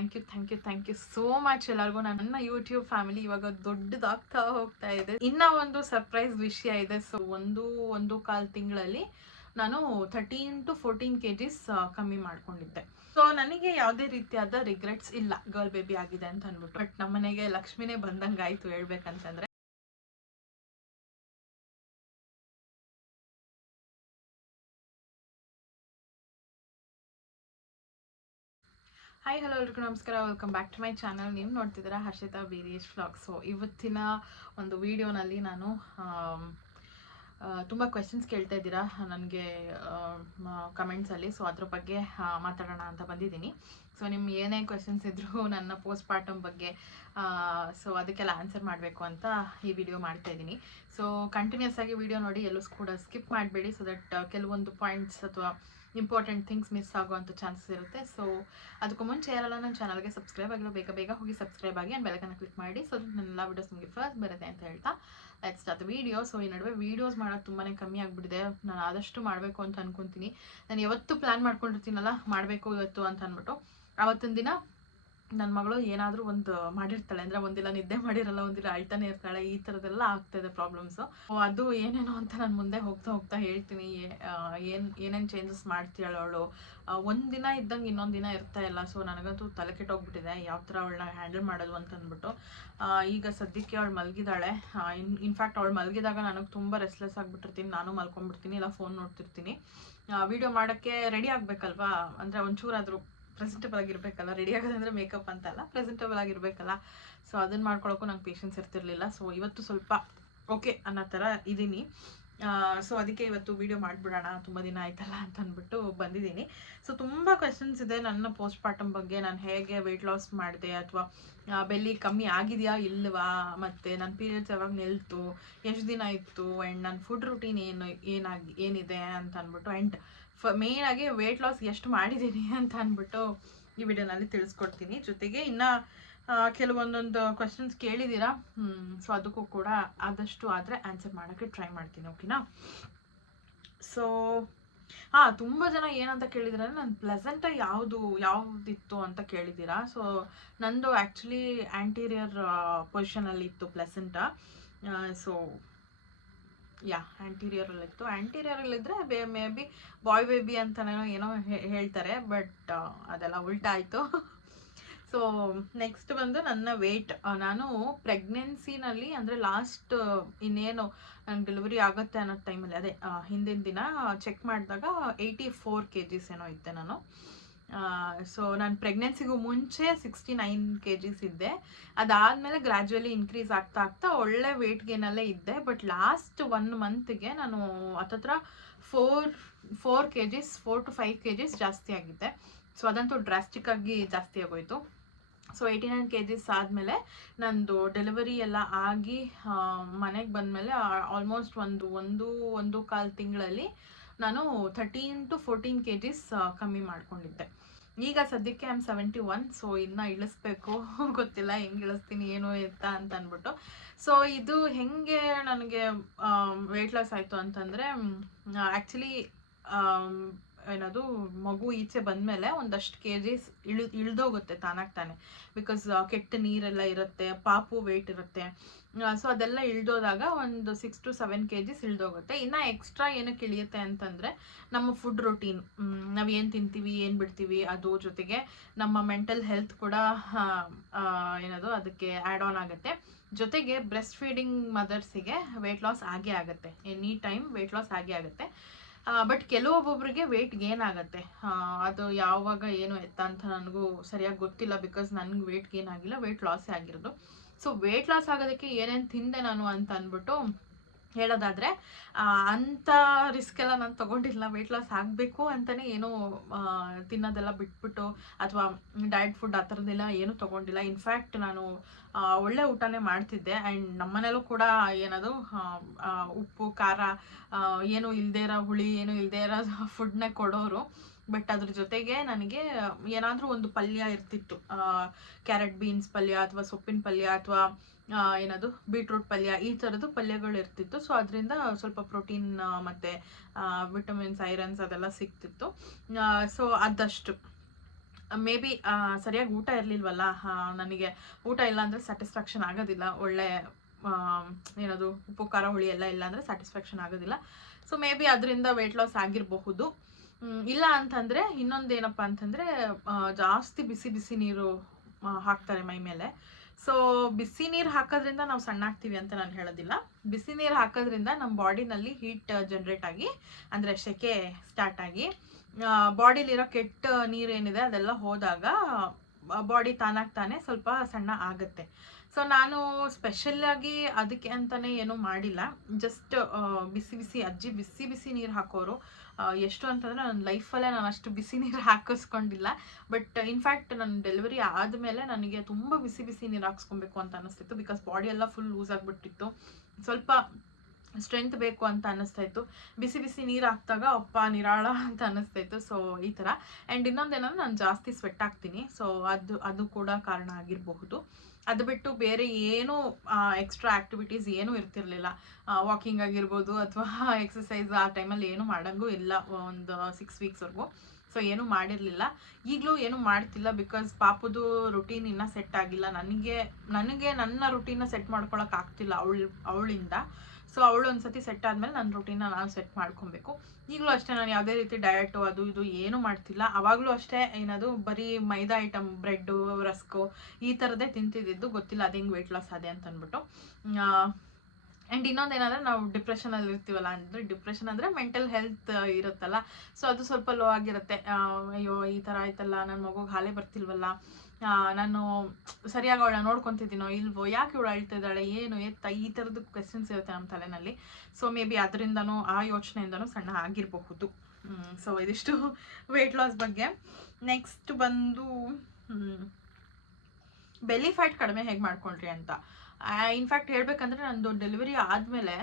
Thank you so much ಎಲ್ಲರಿಗೂ. ನನ್ನ YouTube family ಇವಾಗ ದೊಡ್ಡದಾಗ್ತಾ ಹೋಗ್ತಾ ಇದೆ. ಇನ್ನ ಒಂದು ಸರ್ಪ್ರೈಸ್ ವಿಷಯ ಇದೆ. ಸೊ ಒಂದು ಕಾಲ್ ತಿಂಗಳಲ್ಲಿ ನಾನು 13 to 14 kgs ಕಮ್ಮಿ ಮಾಡ್ಕೊಂಡಿದ್ದೆ. ಸೊ ನನಗೆ ಯಾವುದೇ ರೀತಿಯಾದ ರಿಗ್ರೆಟ್ಸ್ ಇಲ್ಲ ಗರ್ಲ್ ಬೇಬಿ ಆಗಿದೆ ಅಂತ ಅಂದ್ಬಿಟ್ಟು. ಬಟ್ ನಮ್ಮನೆಗೆ ಲಕ್ಷ್ಮಿನೇ ಬಂದಂಗಾಯ್ತು ಹೇಳ್ಬೇಕಂತಂದ್ರೆ. ಹಾಯ್ ಹಲೋ ಎಲ್ರಿಗೂ ನಮಸ್ಕಾರ, welcome back to my channel. ನೀವು ನೋಡ್ತಿದ್ದೀರಾ ಹರ್ಷಿತಾ ಬೀರೇಶ್ ವ್ಲಾಗ್. ಸೊ ಇವತ್ತಿನ ಒಂದು ವಿಡಿಯೋನಲ್ಲಿ ನಾನು ತುಂಬ ಕ್ವೆಶನ್ಸ್ ಕೇಳ್ತಾ ಇದ್ದೀರಾ ನನಗೆ ಕಮೆಂಟ್ಸಲ್ಲಿ. ಸೊ ಅದ್ರ ಬಗ್ಗೆ ಮಾತಾಡೋಣ ಅಂತ ಬಂದಿದ್ದೀನಿ. ಸೊ ನಿಮ್ಮ ಏನೇ ಕ್ವೆಶನ್ಸ್ ಇದ್ದರೂ ನನ್ನ ಪೋಸ್ಟ್ ಪಾರ್ಟಮ್ ಬಗ್ಗೆ ಸೊ ಅದಕ್ಕೆಲ್ಲ ಆನ್ಸರ್ ಮಾಡಬೇಕು ಅಂತ ಈ ವಿಡಿಯೋ ಮಾಡ್ತಾ ಇದ್ದೀನಿ. ಸೊ ಕಂಟಿನ್ಯೂಸ್ ಆಗಿ ವಿಡಿಯೋ ನೋಡಿ, ಎಲ್ಲೂ ಕೂಡ ಸ್ಕಿಪ್ ಮಾಡಬೇಡಿ. ಸೊ ದಟ್ ಕೆಲವೊಂದು ಪಾಯಿಂಟ್ಸ್ ಅಥವಾ ಇಂಪಾರ್ಟೆಂಟ್ ಥಿಂಗ್ಸ್ ಮಿಸ್ ಆಗುವಂಥ ಚಾನ್ಸಸ್ ಇರುತ್ತೆ. ಸೊ ಅದಕ್ಕೂ ಮುಂಚೆ ಯಾರೆಲ್ಲ ನನ್ನ ಚಾನಲ್ಗೆ ಸಬ್ಸ್ಕ್ರೈಬ್ ಆಗಿಲ್ಲ ಬೇಗ ಹೋಗಿ ಸಬ್ಸ್ಕ್ರೈಬ್ ಆಗಿ ಆ್ಯಂಡ್ ಬೆಲಕನ್ನು ಕ್ಲಿಕ್ ಮಾಡಿ. ಸೊ ನನ್ನೆಲ್ಲ ವೀಡಿಯೋಸ್ ನಿಮಗೆ ಫಸ್ಟ್ ಬರುತ್ತೆ ಅಂತ ಹೇಳ್ತಾ let's start the video. So ಈ ನಡುವೆ ವೀಡಿಯೋಸ್ ಮಾಡೋದು ತುಂಬಾ ಕಮ್ಮಿ ಆಗಿಬಿಟ್ಟಿದೆ. ನಾನು ಆದಷ್ಟು ಮಾಡಬೇಕು ಅಂತ ಅನ್ಕೊತೀನಿ. ನಾನು ಯಾವತ್ತು ಪ್ಲ್ಯಾನ್ ಮಾಡ್ಕೊಂಡಿರ್ತೀನಲ್ಲ ಮಾಡಬೇಕು ಇವತ್ತು ಅಂತ ಅಂದ್ಬಿಟ್ಟು, ಆವತ್ತಿನ ದಿನ ನನ್ನ ಮಗಳು ಏನಾದರೂ ಒಂದು ಮಾಡಿರ್ತಾಳೆ. ಅಂದರೆ ಒಂದಿಲ್ಲ ನಿದ್ದೆ ಮಾಡಿರಲ್ಲ, ಒಂದಿಲ್ಲ ಅಳ್ತಾನೆ ಇರ್ತಾಳೆ. ಈ ಥರದ್ದೆಲ್ಲ ಆಗ್ತಾಯಿದೆ ಪ್ರಾಬ್ಲಮ್ಸು. ಅದು ಏನೇನೋ ಅಂತ ನಾನು ಮುಂದೆ ಹೋಗ್ತಾ ಹೇಳ್ತೀನಿ. ಏನೇನು ಚೇಂಜಸ್ ಮಾಡ್ತೀಯಾಳು ಅವಳು. ಒಂದಿನ ಇದ್ದಂಗೆ ಇನ್ನೊಂದು ದಿನ ಇರ್ತಾ ಇಲ್ಲ. ಸೊ ನನಗಂತೂ ತಲೆ ಕೆಟ್ಟೋಗ್ಬಿಟ್ಟಿದೆ ಯಾವ ಥರ ಅವಳನ್ನ ಹ್ಯಾಂಡಲ್ ಮಾಡೋದು ಅಂತ ಅಂದ್ಬಿಟ್ಟು. ಈಗ ಸದ್ಯಕ್ಕೆ ಅವಳು ಮಲಗಿದ್ದಾಳೆ. ಇನ್ಫ್ಯಾಕ್ಟ್ ಅವಳು ಮಲಗಿದಾಗ ನನಗೆ ತುಂಬ ರೆಸ್ಲೆಸ್ ಆಗಿಬಿಟ್ಟಿರ್ತೀನಿ. ನಾನು ಮಲ್ಕೊಂಡ್ಬಿಡ್ತೀನಿ, ಇಲ್ಲ ಫೋನ್ ನೋಡ್ತಿರ್ತೀನಿ. ವಿಡಿಯೋ ಮಾಡೋಕ್ಕೆ ರೆಡಿ ಆಗಬೇಕಲ್ವಾ, ಅಂದರೆ ಒಂಚೂರಾದರೂ ಪ್ರೆಸೆಂಟಬಲ್ ಆಗಿರ್ಬೇಕಲ್ಲ. ರೆಡಿ ಆಗೋದಂದ್ರೆ ಮೇಕಪ್ ಅಂತಲ್ಲ, ಪ್ರೆಸೆಂಟಬಲ್ ಆಗಿರ್ಬೇಕಲ್ಲ. ಸೊ ಅದನ್ನು ಮಾಡ್ಕೊಳ್ಳೋಕ್ಕೂ ನಂಗೆ ಪೇಷನ್ಸ್ ಇರ್ತಿರ್ಲಿಲ್ಲ. ಸೊ ಇವತ್ತು ಸ್ವಲ್ಪ ಓಕೆ ಅನ್ನೋ ಥರ ಇದ್ದೀನಿ. ಸೊ ಅದಕ್ಕೆ ಇವತ್ತು ವಿಡಿಯೋ ಮಾಡಿಬಿಡೋಣ, ತುಂಬ ದಿನ ಆಯ್ತಲ್ಲ ಅಂತ ಅಂದ್ಬಿಟ್ಟು ಬಂದಿದ್ದೀನಿ. ಸೊ ತುಂಬ ಕ್ವೆಶನ್ಸ್ ಇದೆ ನನ್ನ ಪೋಸ್ಟ್ ಪಾರ್ಟಮ್ ಬಗ್ಗೆ. ನಾನು ಹೇಗೆ ವೆಯ್ಟ್ ಲಾಸ್ ಮಾಡಿದೆ, ಅಥವಾ ಬೆಲ್ಲಿ ಕಮ್ಮಿ ಆಗಿದೆಯಾ ಇಲ್ವಾ, ಮತ್ತು ನನ್ನ ಪೀರಿಯಡ್ಸ್ ಯಾವಾಗ ನಿಲ್ತು, ಎಷ್ಟು ದಿನ ಇತ್ತು, ಆ್ಯಂಡ್ ನನ್ನ ಫುಡ್ ರುಟೀನ್ ಏನಿದೆ ಅಂತ ಅಂದ್ಬಿಟ್ಟು, ಆ್ಯಂಡ್ ಮೇಯ್ನಾಗಿ ವೆಯ್ಟ್ ಲಾಸ್ ಎಷ್ಟು ಮಾಡಿದ್ದೀನಿ ಅಂತ ಅಂದ್ಬಿಟ್ಟು ಈ ವಿಡಿಯೋನಲ್ಲಿ ತಿಳಿಸ್ಕೊಡ್ತೀನಿ. ಜೊತೆಗೆ ಇನ್ನು ಕೆಲವೊಂದೊಂದು ಕ್ವೆಶನ್ಸ್ ಕೇಳಿದ್ದೀರಾ. ಸೊ ಅದಕ್ಕೂ ಕೂಡ ಆದಷ್ಟು ಆದರೆ ಆನ್ಸರ್ ಮಾಡೋಕ್ಕೆ ಟ್ರೈ ಮಾಡ್ತೀನಿ, ಓಕೆನಾ. ಸೊ ತುಂಬ ಜನ ಏನಂತ ಕೇಳಿದ್ರೆ ನಾನು ಪ್ಲೆಸೆಂಟ ಯಾವುದಿತ್ತು ಅಂತ ಕೇಳಿದ್ದೀರಾ. ಸೊ ನಂದು ಆ್ಯಕ್ಚುಲಿ ಆ್ಯಂಟೀರಿಯರ್ ಪೊಸಿಷನಲ್ಲಿ ಇತ್ತು ಪ್ಲೆಸೆಂಟ. ಸೊ ಆ್ಯಂಟೀರಿಯರಲ್ಲಿತ್ತು. ಆ್ಯಂಟೀರಿಯರಲ್ಲಿದ್ದರೆ ಮೇ ಬಿ ಬಾಯ್ ಬೇಬಿ ಅಂತನೇನೋ ಏನೋ ಹೇಳ್ತಾರೆ, ಬಟ್ ಅದೆಲ್ಲ ಉಲ್ಟಾ ಆಯಿತು. ಸೊ ನೆಕ್ಸ್ಟ್ ಬಂದು ನನ್ನ ವೆಯ್ಟ್. ನಾನು ಪ್ರೆಗ್ನೆನ್ಸಿನಲ್ಲಿ ಅಂದರೆ ಲಾಸ್ಟ್ ಇನ್ನೇನು ನಂಗೆ ಡೆಲಿವರಿ ಆಗುತ್ತೆ ಅನ್ನೋ ಟೈಮಲ್ಲಿ, ಅದೇ ಹಿಂದಿನ ದಿನ ಚೆಕ್ ಮಾಡಿದಾಗ 84 kgs ಏನೋ ಇದ್ದೆ ನಾನು. ಸೊ ನಾನು ಪ್ರೆಗ್ನೆನ್ಸಿಗೂ ಮುಂಚೆ 69 kgs ಇದ್ದೆ. ಅದಾದಮೇಲೆ ಗ್ರ್ಯಾಜುವಲಿ ಇನ್ಕ್ರೀಸ್ ಆಗ್ತಾ ಒಳ್ಳೆ ವೆಯ್ಟ್ ಗೇನಲ್ಲೇ ಇದ್ದೆ. ಬಟ್ ಲಾಸ್ಟ್ 1 ಮಂತ್ಗೆ ನಾನು ಹತ್ತತ್ರ 4 kgs 4 to 5 kgs ಜಾಸ್ತಿ ಆಗಿದ್ದೆ. ಸೊ ಅದಂತೂ ಡ್ರಾಸ್ಟಿಕ್ ಆಗಿ ಜಾಸ್ತಿ ಆಗೋಯ್ತು. ಸೊ 89 kgs ಆದಮೇಲೆ ನಂದು ಡೆಲಿವರಿ ಎಲ್ಲ ಆಗಿ ಮನೆಗೆ ಬಂದಮೇಲೆ ಆಲ್ಮೋಸ್ಟ್ ಒಂದು ಕಾಲು ತಿಂಗಳಲ್ಲಿ ನಾನು 13 to 14 kgs ಕಮ್ಮಿ ಮಾಡ್ಕೊಂಡಿದ್ದೆ. ಈಗ ಸದ್ಯಕ್ಕೆ ಐ ಆಮ್ 71. ಸೊ ಇನ್ನು ಇಳಿಸ್ಬೇಕು, ಗೊತ್ತಿಲ್ಲ ಹೆಂಗೆ ಇಳಿಸ್ತೀನಿ ಏನು ಎತ್ತ ಅಂತ ಅಂದ್ಬಿಟ್ಟು. ಸೊ ಇದು ಹೆಂಗೆ ನನಗೆ ವೆಯ್ಟ್ ಲಾಸ್ ಆಯಿತು ಅಂತಂದರೆ, ಆ್ಯಕ್ಚುಲಿ ಏನದು ಮಗು ಈಚೆ ಬಂದಮೇಲೆ ಒಂದಷ್ಟು kgs ಇಳ್ದೋಗುತ್ತೆ ತಾನೇ. ಬಿಕಾಸ್ ಕೆಟ್ಟ ನೀರೆಲ್ಲ ಇರುತ್ತೆ, ಪಾಪು ವೆಯ್ಟ್ ಇರುತ್ತೆ. ಸೊ ಅದೆಲ್ಲ ಇಳ್ದೋದಾಗ ಒಂದು 6 to 7 kgs ಇಳ್ದೋಗುತ್ತೆ. ಇನ್ನು ಎಕ್ಸ್ಟ್ರಾ ಏನಕ್ಕೆ ಇಳಿಯುತ್ತೆ ಅಂತಂದರೆ ನಮ್ಮ ಫುಡ್ ರೊಟೀನ್, ನಾವು ಏನು ತಿಂತೀವಿ ಏನು ಬಿಡ್ತೀವಿ, ಅದು ಜೊತೆಗೆ ನಮ್ಮ ಮೆಂಟಲ್ ಹೆಲ್ತ್ ಕೂಡ ಅದಕ್ಕೆ ಆ್ಯಡ್ ಆನ್ ಆಗುತ್ತೆ. ಜೊತೆಗೆ ಬ್ರೆಸ್ಟ್ ಫೀಡಿಂಗ್ ಮದರ್ಸಿಗೆ ವೆಯ್ಟ್ ಲಾಸ್ ಆಗೇ ಆಗುತ್ತೆ, ಎನಿ ಟೈಮ್ ವೆಯ್ಟ್ ಲಾಸ್ ಆಗೇ ಆಗುತ್ತೆ. ಬಟ್ ಕೆಲವೊಬ್ಬೊಬ್ರಿಗೆ ವೆಯ್ಟ್ ಗೇನ್ ಆಗುತ್ತೆ. ಅದು ಯಾವಾಗ ಏನು ಎತ್ತ ಅಂತ ನನಗೂ ಸರಿಯಾಗಿ ಗೊತ್ತಿಲ್ಲ, ಬಿಕಾಸ್ ನನಗೆ ವೆಯ್ಟ್ ಗೇನ್ ಆಗಿಲ್ಲ, ವೆಯ್ಟ್ ಲಾಸೇ ಆಗಿರೋದು. ಸೊ ವೆಯ್ಟ್ ಲಾಸ್ ಆಗೋದಕ್ಕೆ ಏನೇನು ತಿಂದೆ ನಾನು ಅಂತ ಅಂದ್ಬಿಟ್ಟು ಹೇಳೋದಾದರೆ, ಅಂಥ ರಿಸ್ಕ್ ಎಲ್ಲ ನಾನು ತೊಗೊಂಡಿಲ್ಲ. ವೆಯ್ಟ್ ಲಾಸ್ ಆಗಬೇಕು ಅಂತಲೇ ಏನೋ ತಿನ್ನೋದೆಲ್ಲ ಬಿಟ್ಬಿಟ್ಟು ಅಥವಾ ಡಯಟ್ ಫುಡ್ ಆ ಥರದ್ದೆಲ್ಲ ಏನೂ ತೊಗೊಂಡಿಲ್ಲ. ಇನ್ಫ್ಯಾಕ್ಟ್ ನಾನು ಒಳ್ಳೆ ಊಟನೇ ಮಾಡ್ತಿದ್ದೆ. ಆ್ಯಂಡ್ ನಮ್ಮನೇಲೂ ಕೂಡ ಏನದು ಉಪ್ಪು ಖಾರ ಏನು ಇಲ್ಲದೇ ಇರೋ, ಹುಳಿ ಏನು ಇಲ್ಲದೇ ಇರೋ ಫುಡ್ನೇ ಕೊಡೋರು. ಬಟ್ ಅದ್ರ ಜೊತೆಗೆ ನನಗೆ ಏನಾದರೂ ಒಂದು ಪಲ್ಯ ಇರ್ತಿತ್ತು, ಕ್ಯಾರೆಟ್ ಬೀನ್ಸ್ ಪಲ್ಯ ಅಥವಾ ಸೊಪ್ಪಿನ ಪಲ್ಯ ಅಥವಾ ಬೀಟ್ರೂಟ್ ಪಲ್ಯ, ಈ ಥರದ್ದು ಪಲ್ಯಗಳು ಇರ್ತಿತ್ತು. ಸೊ ಅದರಿಂದ ಸ್ವಲ್ಪ ಪ್ರೋಟೀನ್ ಮತ್ತು ವಿಟಮಿನ್ಸ್, ಐರನ್ಸ್ ಅದೆಲ್ಲ ಸಿಗ್ತಿತ್ತು. ಸೊ ಅದಷ್ಟು ಮೇ ಬಿ ಸರಿಯಾಗಿ ಊಟ ಇರಲಿಲ್ವಲ್ಲ, ನನಗೆ ಊಟ ಇಲ್ಲ ಅಂದರೆ ಸ್ಯಾಟಿಸ್ಫ್ಯಾಕ್ಷನ್ ಆಗೋದಿಲ್ಲ. ಒಳ್ಳೆ ಏನದು ಉಪ್ಪು ಖಾರ ಹುಳಿ ಎಲ್ಲ ಇಲ್ಲ ಅಂದರೆ ಸ್ಯಾಟಿಸ್ಫ್ಯಾಕ್ಷನ್ ಆಗೋದಿಲ್ಲ. ಸೊ ಮೇ ಬಿ ಅದರಿಂದ ವೆಯ್ಟ್ ಲಾಸ್ ಆಗಿರಬಹುದು. ಇಲ್ಲ ಅಂತಂದರೆ ಇನ್ನೊಂದೇನಪ್ಪ ಅಂತಂದರೆ ಜಾಸ್ತಿ ಬಿಸಿ ಬಿಸಿ ನೀರು ಹಾಕ್ತಾರೆ ಮೈ ಮೇಲೆ. ಸೊ ಬಿಸಿ ನೀರು ಹಾಕೋದ್ರಿಂದ ನಾವು ಸಣ್ಣ ಆಗ್ತೀವಿ ಅಂತ ನಾನು ಹೇಳೋದಿಲ್ಲ. ಬಿಸಿ ನೀರು ಹಾಕೋದ್ರಿಂದ ನಮ್ಮ ಬಾಡಿನಲ್ಲಿ ಹೀಟ್ ಜನ್ರೇಟ್ ಆಗಿ, ಅಂದರೆ ಸೆಕೆ ಸ್ಟಾರ್ಟ್ ಆಗಿ ಬಾಡಿಲಿರೋ ಕೆಟ್ಟ ನೀರು ಏನಿದೆ ಅದೆಲ್ಲ ಹೋದಾಗ ಬಾಡಿ ತಾನಾಗ್ತಾನೆ ಸ್ವಲ್ಪ ಸಣ್ಣ ಆಗುತ್ತೆ. ಸೊ ನಾನು ಸ್ಪೆಷಲ್ಲಾಗಿ ಅದಕ್ಕೆ ಅಂತಲೇ ಏನೂ ಮಾಡಿಲ್ಲ. ಜಸ್ಟ್ ಬಿಸಿ ಬಿಸಿ ಅಜ್ಜಿ ಬಿಸಿ ಬಿಸಿ ನೀರು ಹಾಕೋರು. ಎಷ್ಟು ಅಂತಂದರೆ ನನ್ನ ಲೈಫಲ್ಲೇ ನಾನು ಅಷ್ಟು ಬಿಸಿ ನೀರು ಹಾಕಿಸ್ಕೊಂಡಿಲ್ಲ. ಬಟ್ ಇನ್ಫ್ಯಾಕ್ಟ್ ನನ್ನ ಡೆಲಿವರಿ ಆದಮೇಲೆ ನನಗೆ ತುಂಬ ಬಿಸಿ ಬಿಸಿ ನೀರು ಹಾಕ್ಸ್ಕೊಬೇಕು ಅಂತ ಅನ್ನಿಸ್ತಿತ್ತು. ಬಿಕಾಸ್ ಬಾಡಿ ಎಲ್ಲ ಫುಲ್ ಲೂಸ್ ಆಗಿಬಿಟ್ಟಿತ್ತು. ಸ್ವಲ್ಪ ಸ್ಟ್ರೆಂತ್ ಬೇಕು ಅಂತ ಅನ್ನಿಸ್ತಾ ಇತ್ತು. ಬಿಸಿ ಬಿಸಿ ನೀರು ಹಾಕಿದಾಗ ಅಪ್ಪ ನಿರಾಳ ಅಂತ ಅನ್ನಿಸ್ತಾ ಇತ್ತು. ಸೊ ಈ ಥರ. ಆ್ಯಂಡ್ ಇನ್ನೊಂದೇನಂದ್ರೆ ನಾನು ಜಾಸ್ತಿ ಸ್ವೆಟ್ ಆಗ್ತೀನಿ. ಸೊ ಅದು ಕೂಡ ಕಾರಣ ಆಗಿರಬಹುದು. ಅದು ಬಿಟ್ಟು ಬೇರೆ ಏನೂ ಎಕ್ಸ್ಟ್ರಾ ಆ್ಯಕ್ಟಿವಿಟೀಸ್ ಏನೂ ಇರ್ತಿರ್ಲಿಲ್ಲ. ವಾಕಿಂಗ್ ಆಗಿರ್ಬೋದು ಅಥವಾ ಎಕ್ಸಸೈಸ್ ಆ ಟೈಮಲ್ಲಿ ಏನೂ ಮಾಡೋಂಗೂ ಇಲ್ಲ ಒಂದು 6 ವೀಕ್ಸ್ವರೆಗೂ. ಸೊ ಏನೂ ಮಾಡಿರಲಿಲ್ಲ. ಈಗಲೂ ಏನೂ ಮಾಡ್ತಿಲ್ಲ. ಬಿಕಾಸ್ ಪಾಪುದು ರುಟೀನ್ ಇನ್ನೂ ಸೆಟ್ ಆಗಿಲ್ಲ. ನನಗೆ ನನ್ನ ರುಟೀನ ಸೆಟ್ ಮಾಡ್ಕೊಳಕ್ಕೆ ಆಗ್ತಿಲ್ಲ ಅವಳಿಂದ. ಸೊ ಅವಳು ಒಂದ್ಸತಿ ಸೆಟ್ ಆದಮೇಲೆ ನನ್ನ ರುಟೀನ ನಾನು ಸೆಟ್ ಮಾಡ್ಕೊಬೇಕು. ಈಗಲೂ ಅಷ್ಟೇ ನಾನು ಯಾವುದೇ ರೀತಿ ಡಯಟು ಅದು ಇದು ಏನೂ ಮಾಡ್ತಿಲ್ಲ. ಅವಾಗಲೂ ಅಷ್ಟೇ ಏನದು ಬರೀ ಮೈದಾ ಐಟಮ್, ಬ್ರೆಡ್ಡು, ರಸ್ಕು ಈ ಥರದ್ದೇ ತಿಂತಿದ್ದು. ಗೊತ್ತಿಲ್ಲ ಅದು ಹೆಂಗೆ ವೆಯ್ಟ್ ಲಾಸ್ ಅದೇ ಅಂತ ಅಂದ್ಬಿಟ್ಟು. ಆ್ಯಂಡ್ ಇನ್ನೊಂದೇನಾದರೆ ನಾವು ಡಿಪ್ರೆಷನಲ್ಲಿ ಇರ್ತೀವಲ್ಲ, ಅಂದರೆ ಡಿಪ್ರೆಷನ್ ಅಂದರೆ ಮೆಂಟಲ್ ಹೆಲ್ತ್ ಇರುತ್ತಲ್ಲ. ಸೊ ಅದು ಸ್ವಲ್ಪ ಲೋ ಆಗಿರುತ್ತೆ. ಅಯ್ಯೋ ಈ ಥರ ಆಯ್ತಲ್ಲ, ನನ್ನ ಮಗುಗೆ ಹಾಲೇ ಬರ್ತಿಲ್ವಲ್ಲ, ನಾನು ಸರಿಯಾಗಿ ಅವಳನ್ನ ನೋಡ್ಕೊತಿದ್ದೀನೋ ಇಲ್ವೋ, ಯಾಕೆ ಇವಳು ಅಳ್ತಿದ್ದಾಳೆ, ಏನು ಎತ್ತ, ಈ ಥರದ್ದು ಕ್ವೆಶನ್ಸ್ ಇರುತ್ತೆ ನಮ್ಮ ತಲೆಯಲ್ಲಿ. ಸೊ ಮೇ ಬಿ ಅದರಿಂದನೂ ಆ ಯೋಚನೆಯಿಂದನೂ ಸಣ್ಣ ಆಗಿರಬಹುದು. ಸೊ ಇದಿಷ್ಟು ವೆಯ್ಟ್ ಲಾಸ್ ಬಗ್ಗೆ. ನೆಕ್ಸ್ಟ್ ಬಂದು ಬೆಲ್ಲಿ ಫ್ಯಾಟ್ ಕಡಿಮೆ ಹೇಗೆ ಮಾಡ್ಕೊಂಡ್ರಿ ಅಂತ. ಇನ್ಫ್ಯಾಕ್ಟ್ ಹೇಳ್ಬೇಕಂದ್ರೆ ನಂದು ಡೆಲಿವರಿ ಆದಮೇಲೆ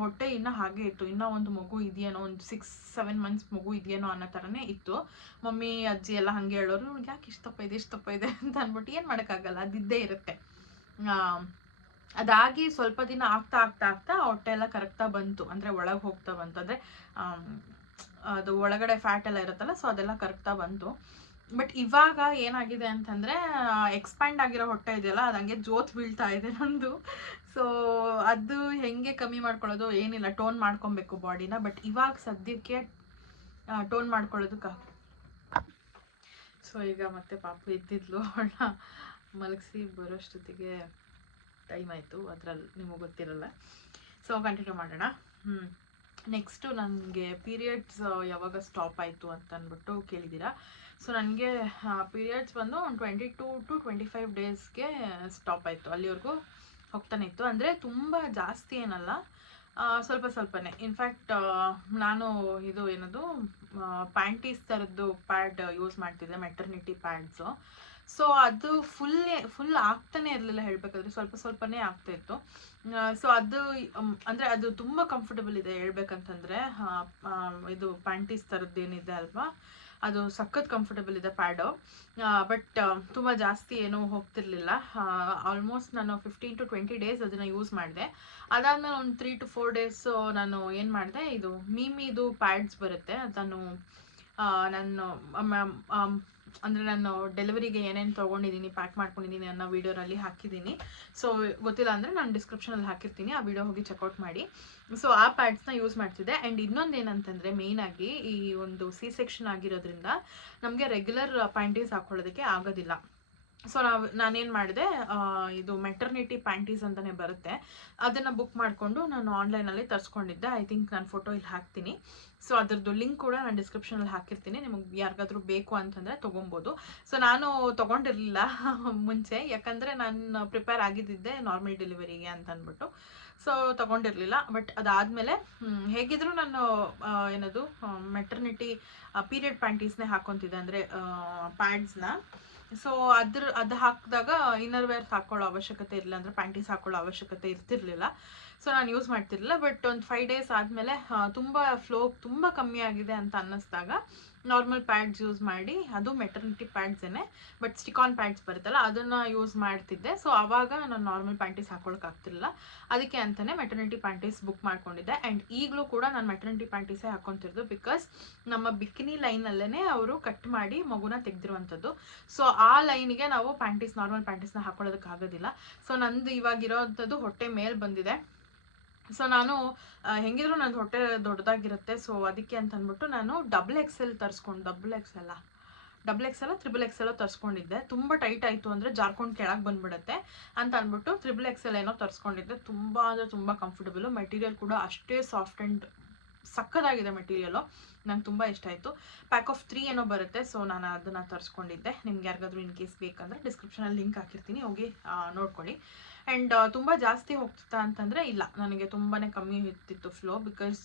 ಹೊಟ್ಟೆ ಇನ್ನೂ ಹಾಗೆ ಇತ್ತು. ಇನ್ನೂ ಒಂದು ಮಗು ಇದೆಯೇನೋ, ಒಂದು 6-7 ಮಂತ್ಸ್ ಮಗು ಇದೆಯೇನೋ ಅನ್ನೋ ಥರನೇ ಇತ್ತು. ಮಮ್ಮಿ ಅಜ್ಜಿ ಎಲ್ಲ ಹಾಗೆ ಹೇಳೋರು, ಯಾಕೆ ಇಷ್ಟಪ್ಪ ಇದೆ ಅಂತ ಅಂದ್ಬಿಟ್ಟು. ಏನು ಮಾಡೋಕ್ಕಾಗಲ್ಲ, ಅದಿದ್ದೇ ಇರುತ್ತೆ. ಅದಾಗಿ ಸ್ವಲ್ಪ ದಿನ ಆಗ್ತಾ ಹೊಟ್ಟೆ ಎಲ್ಲ ಕರಗ್ತಾ ಬಂತು. ಅಂದರೆ ಒಳಗೆ ಹೋಗ್ತಾ ಬಂತು. ಅಂದರೆ ಅದು ಒಳಗಡೆ ಫ್ಯಾಟ್ ಎಲ್ಲ ಇರುತ್ತಲ್ಲ, ಸೊ ಅದೆಲ್ಲ ಕರಗ್ತಾ ಬಂತು. ಬಟ್ ಇವಾಗ ಏನಾಗಿದೆ ಅಂತಂದರೆ ಎಕ್ಸ್ಪ್ಯಾಂಡ್ ಆಗಿರೋ ಹೊಟ್ಟೆ ಇದೆಯಲ್ಲ, ಅದು ಹಂಗೆ ಜೋತ್ ಬೀಳ್ತಾ ಇದೆ ನಂದು. ಸೊ ಅದು ಹೆಂಗೆ ಕಮ್ಮಿ ಮಾಡ್ಕೊಳ್ಳೋದು ಏನಿಲ್ಲ, ಟೋನ್ ಮಾಡ್ಕೊಬೇಕು ಬಾಡಿನ. ಬಟ್ ಇವಾಗ ಸದ್ಯಕ್ಕೆ ಟೋನ್ ಮಾಡ್ಕೊಳ್ಳೋದಕ್ಕೆ. ಸೊ ಈಗ ಮತ್ತೆ ಪಾಪು ಇದ್ದಿದ್ಲು, ಅವಳನ್ನ ಮಲಗಿಸಿ ಬರೋಷ್ಟೊತ್ತಿಗೆ ಟೈಮ್ ಆಯಿತು. ಅದರಲ್ಲಿ ನಿಮಗೆ ಗೊತ್ತಿರಲ್ಲ. ಸೊ ಕಂಟಿನ್ಯೂ ಮಾಡೋಣ. ನೆಕ್ಸ್ಟು ನನಗೆ ಪೀರಿಯಡ್ಸ್ ಯಾವಾಗ ಸ್ಟಾಪ್ ಆಯಿತು ಅಂತ ಅಂದ್ಬಿಟ್ಟು ಕೇಳಿದ್ದೀರಾ. ಸೊ ನನಗೆ ಪೀರಿಯಡ್ಸ್ ಬಂದು ಒಂದು 22 to 25 ಡೇಸ್ಗೆ ಸ್ಟಾಪ್ ಆಯಿತು. ಅಲ್ಲಿವರೆಗೂ ಹೋಗ್ತಾನೆ ಇತ್ತು. ಅಂದರೆ ತುಂಬ ಜಾಸ್ತಿ ಏನಲ್ಲ, ಸ್ವಲ್ಪನೇ. ಇನ್ಫ್ಯಾಕ್ಟ್ ನಾನು ಇದು ಏನದು ಪ್ಯಾಂಟೀಸ್ ಥರದ್ದು ಪ್ಯಾಡ್ ಯೂಸ್ ಮಾಡ್ತಿದ್ದೆ, ಮೆಟರ್ನಿಟಿ ಪ್ಯಾಡ್ಸು. ಸೊ ಅದು ಫುಲ್ ಆಗ್ತಾನೆ ಇರಲಿಲ್ಲ ಹೇಳಬೇಕಾದ್ರೆ, ಸ್ವಲ್ಪನೇ ಆಗ್ತಾಯಿತ್ತು. ಸೊ ಅದು ಅಂದರೆ ಅದು ತುಂಬ ಕಂಫರ್ಟಬಲ್ ಇದೆ ಹೇಳ್ಬೇಕಂತಂದರೆ. ಇದು ಪ್ಯಾಂಟೀಸ್ ಥರದ್ದು ಏನಿದೆ ಅಲ್ವಾ, ಅದು ಸಖತ್ ಕಂಫರ್ಟಬಲ್ ಇದೆ ಪ್ಯಾಡು. ಬಟ್ ತುಂಬ ಜಾಸ್ತಿ ಏನೂ ಹೋಗ್ತಿರ್ಲಿಲ್ಲ. ಆಲ್ಮೋಸ್ಟ್ ನಾನು 15 to 20 ಡೇಸ್ ಅದನ್ನು ಯೂಸ್ ಮಾಡಿದೆ. ಅದಾದಮೇಲೆ ಒಂದು 3 to 4 ಡೇಸು ನಾನು ಏನು ಮಾಡಿದೆ, ಇದು ಮೀಮಿದು ಪ್ಯಾಡ್ಸ್ ಬರುತ್ತೆ, ಅದನ್ನು ಅಂದರೆ ನಾನು ಡೆಲಿವರಿಗೆ ಏನೇನು ತೊಗೊಂಡಿದ್ದೀನಿ, ಪ್ಯಾಕ್ ಮಾಡ್ಕೊಂಡಿದ್ದೀನಿ ಅನ್ನೋ ವೀಡಿಯೋನಲ್ಲಿ ಹಾಕಿದ್ದೀನಿ. ಸೊ ಗೊತ್ತಿಲ್ಲ ಅಂದರೆ ನಾನು ಡಿಸ್ಕ್ರಿಪ್ಷನಲ್ಲಿ ಹಾಕಿರ್ತೀನಿ, ಆ ವಿಡಿಯೋ ಹೋಗಿ ಚೆಕ್ಔಟ್ ಮಾಡಿ. ಸೊ ಆ ಪ್ಯಾಡ್ಸ್ನ ಯೂಸ್ ಮಾಡ್ತಿದ್ದೆ. ಆ್ಯಂಡ್ ಇನ್ನೊಂದು ಏನಂತಂದರೆ ಮೇಯ್ನಾಗಿ ಈ ಒಂದು C-ಸೆಕ್ಷನ್ ಆಗಿರೋದ್ರಿಂದ ನಮಗೆ ರೆಗ್ಯುಲರ್ ಪ್ಯಾಂಟೀಸ್ ಹಾಕ್ಕೊಳ್ಳೋದಕ್ಕೆ ಆಗೋದಿಲ್ಲ. ಸೊ ನಾನೇನು ಮಾಡಿದೆ, ಇದು ಮೆಟರ್ನಿಟಿ ಪ್ಯಾಂಟೀಸ್ ಅಂತಲೇ ಬರುತ್ತೆ, ಅದನ್ನು ಬುಕ್ ಮಾಡಿಕೊಂಡು ನಾನು ಆನ್ಲೈನಲ್ಲಿ ತರಿಸ್ಕೊಂಡಿದ್ದೆ. ಐ ಥಿಂಕ್ ನಾನು ಫೋಟೋ ಇಲ್ಲಿ ಹಾಕ್ತೀನಿ. ಸೊ ಅದರದ್ದು ಲಿಂಕ್ ಕೂಡ ನಾನು ಡಿಸ್ಕ್ರಿಪ್ಷನಲ್ಲಿ ಹಾಕಿರ್ತೀನಿ. ನಿಮಗೆ ಯಾರಿಗಾದ್ರೂ ಬೇಕು ಅಂತಂದರೆ ತೊಗೊಬೋದು. ಸೊ ನಾನು ತೊಗೊಂಡಿರಲಿಲ್ಲ ಮುಂಚೆ, ಯಾಕಂದರೆ ನಾನು ಪ್ರಿಪೇರ್ ಆಗಿದ್ದಿದ್ದೆ ನಾರ್ಮಲ್ ಡೆಲಿವರಿಗೆ ಅಂತ ಅಂದ್ಬಿಟ್ಟು. ಸೊ ತೊಗೊಂಡಿರಲಿಲ್ಲ. ಬಟ್ ಅದಾದಮೇಲೆ ಹೇಗಿದ್ದರೂ ನಾನು ಏನದು ಮೆಟರ್ನಿಟಿ ಪೀರಿಯಡ್ ಪ್ಯಾಂಟೀಸ್ನೇ ಹಾಕ್ಕೊತಿದ್ದೆ, ಅಂದರೆ ಪ್ಯಾಡ್ಸ್ನ. ಸೊ ಅದು ಹಾಕಿದಾಗ ಇನ್ನರ್ ವೇರ್ಸ್ ಹಾಕ್ಕೊಳ್ಳೋ ಅವಶ್ಯಕತೆ ಇರಲಿಲ್ಲ, ಅಂದರೆ ಪ್ಯಾಂಟೀಸ್ ಹಾಕ್ಕೊಳ್ಳೋ ಅವಶ್ಯಕತೆ ಇರ್ತಿರ್ಲಿಲ್ಲ. ಸೊ ನಾನು ಯೂಸ್ ಮಾಡ್ತಿರ್ಲಿಲ್ಲ. ಬಟ್ ಒಂದು 5 ಡೇಸ್ ಆದಮೇಲೆ ತುಂಬ ಫ್ಲೋ ತುಂಬ ಕಮ್ಮಿ ಆಗಿದೆ ಅಂತ ಅನ್ನಿಸ್ದಾಗ ನಾರ್ಮಲ್ ಪ್ಯಾಡ್ಸ್ ಯೂಸ್ ಮಾಡಿ, ಅದು ಮೆಟರ್ನಿಟಿ ಪ್ಯಾಡ್ಸೇನೆ, ಬಟ್ ಸ್ಟಿಕಾನ್ ಪ್ಯಾಡ್ಸ್ ಬರುತ್ತಲ್ಲ ಅದನ್ನು ಯೂಸ್ ಮಾಡ್ತಿದ್ದೆ. ಸೊ ಆವಾಗ ನಾನು ನಾರ್ಮಲ್ ಪ್ಯಾಂಟೀಸ್ ಹಾಕೊಳಕ್ಕಾಗ್ತಿರಲಿಲ್ಲ, ಅದಕ್ಕೆ ಅಂತಲೇ ಮೆಟರ್ನಿಟಿ ಪ್ಯಾಂಟೀಸ್ ಬುಕ್ ಮಾಡ್ಕೊಂಡಿದ್ದೆ. ಆ್ಯಂಡ್ ಈಗಲೂ ಕೂಡ ನಾನು ಮೆಟರ್ನಿಟಿ ಪ್ಯಾಂಟೀಸೇ ಹಾಕೊತಿರೋದು, ಬಿಕಾಸ್ ನಮ್ಮ ಬಿಕಿನಿ ಲೈನಲ್ಲೇ ಅವರು ಕಟ್ ಮಾಡಿ ಮಗುನ ತೆಗೆದಿರುವಂಥದ್ದು. ಸೊ ಆ ಲೈನ್ಗೆ ನಾವು ಪ್ಯಾಂಟೀಸ್, ನಾರ್ಮಲ್ ಪ್ಯಾಂಟೀಸ್ನ ಹಾಕೊಳ್ಳೋದಕ್ಕಾಗೋದಿಲ್ಲ. ಸೊ ನಂದು ಇವಾಗಿರೋವಂಥದ್ದು ಹೊಟ್ಟೆ ಮೇಲೆ ಬಂದಿದೆ. ಸೊ ನಾನು ಹೆಂಗಿದ್ರು ನಂದು ಹೊಟ್ಟೆ ದೊಡ್ಡದಾಗಿರುತ್ತೆ. ಸೊ ಅದಕ್ಕೆ ಅಂತ ಅಂದ್ಬಿಟ್ಟು ನಾನು ಡಬಲ್ ಎಕ್ಸೆಲ್ ತ್ರಿಬಲ್ ಎಕ್ಸೆಲ್ ತರಿಸ್ಕೊಂಡಿದ್ದೆ. ತುಂಬ ಟೈಟ್ ಆಯಿತು ಅಂದರೆ ಜಾರ್ಕೊಂಡು ಕೆಳಗೆ ಬಂದ್ಬಿಡುತ್ತೆ ಅಂತ ಅಂದ್ಬಿಟ್ಟು ತ್ರಿಬಲ್ ಎಕ್ಸೆಲ್ ಏನೋ ತರಿಸ್ಕೊಂಡಿದ್ದೆ. ತುಂಬ ಅಂದರೆ ತುಂಬ ಕಂಫರ್ಟಬಲು, ಮೆಟೀರಿಯಲ್ ಕೂಡ ಅಷ್ಟೇ ಸಾಫ್ಟ್ ಆ್ಯಂಡ್ ಸಕ್ಕದಾಗಿದೆ ಮೆಟೀರಿಯಲು, ನಂಗೆ ತುಂಬ ಇಷ್ಟ ಆಯಿತು. ಪ್ಯಾಕ್ ಆಫ್ 3 ಏನೋ ಬರುತ್ತೆ. ಸೊ ನಾನು ಅದನ್ನು ತರಿಸ್ಕೊಂಡಿದ್ದೆ. ನಿಮ್ಗೆ ಯಾರಿಗಾದ್ರೂ ಇನ್ ಕೇಸ್ ಬೇಕಂದರೆ ಡಿಸ್ಕ್ರಿಪ್ಷನಲ್ಲಿ ಲಿಂಕ್ ಹಾಕಿರ್ತೀನಿ, ಹೋಗಿ ನೋಡ್ಕೊಳ್ಳಿ. ಆ್ಯಂಡ್ ತುಂಬ ಜಾಸ್ತಿ ಹೋಗ್ತಿತ್ತಾ ಅಂತಂದರೆ ಇಲ್ಲ, ನನಗೆ ತುಂಬಾ ಕಮ್ಮಿ ಇರ್ತಿತ್ತು ಫ್ಲೋ, ಬಿಕಾಸ್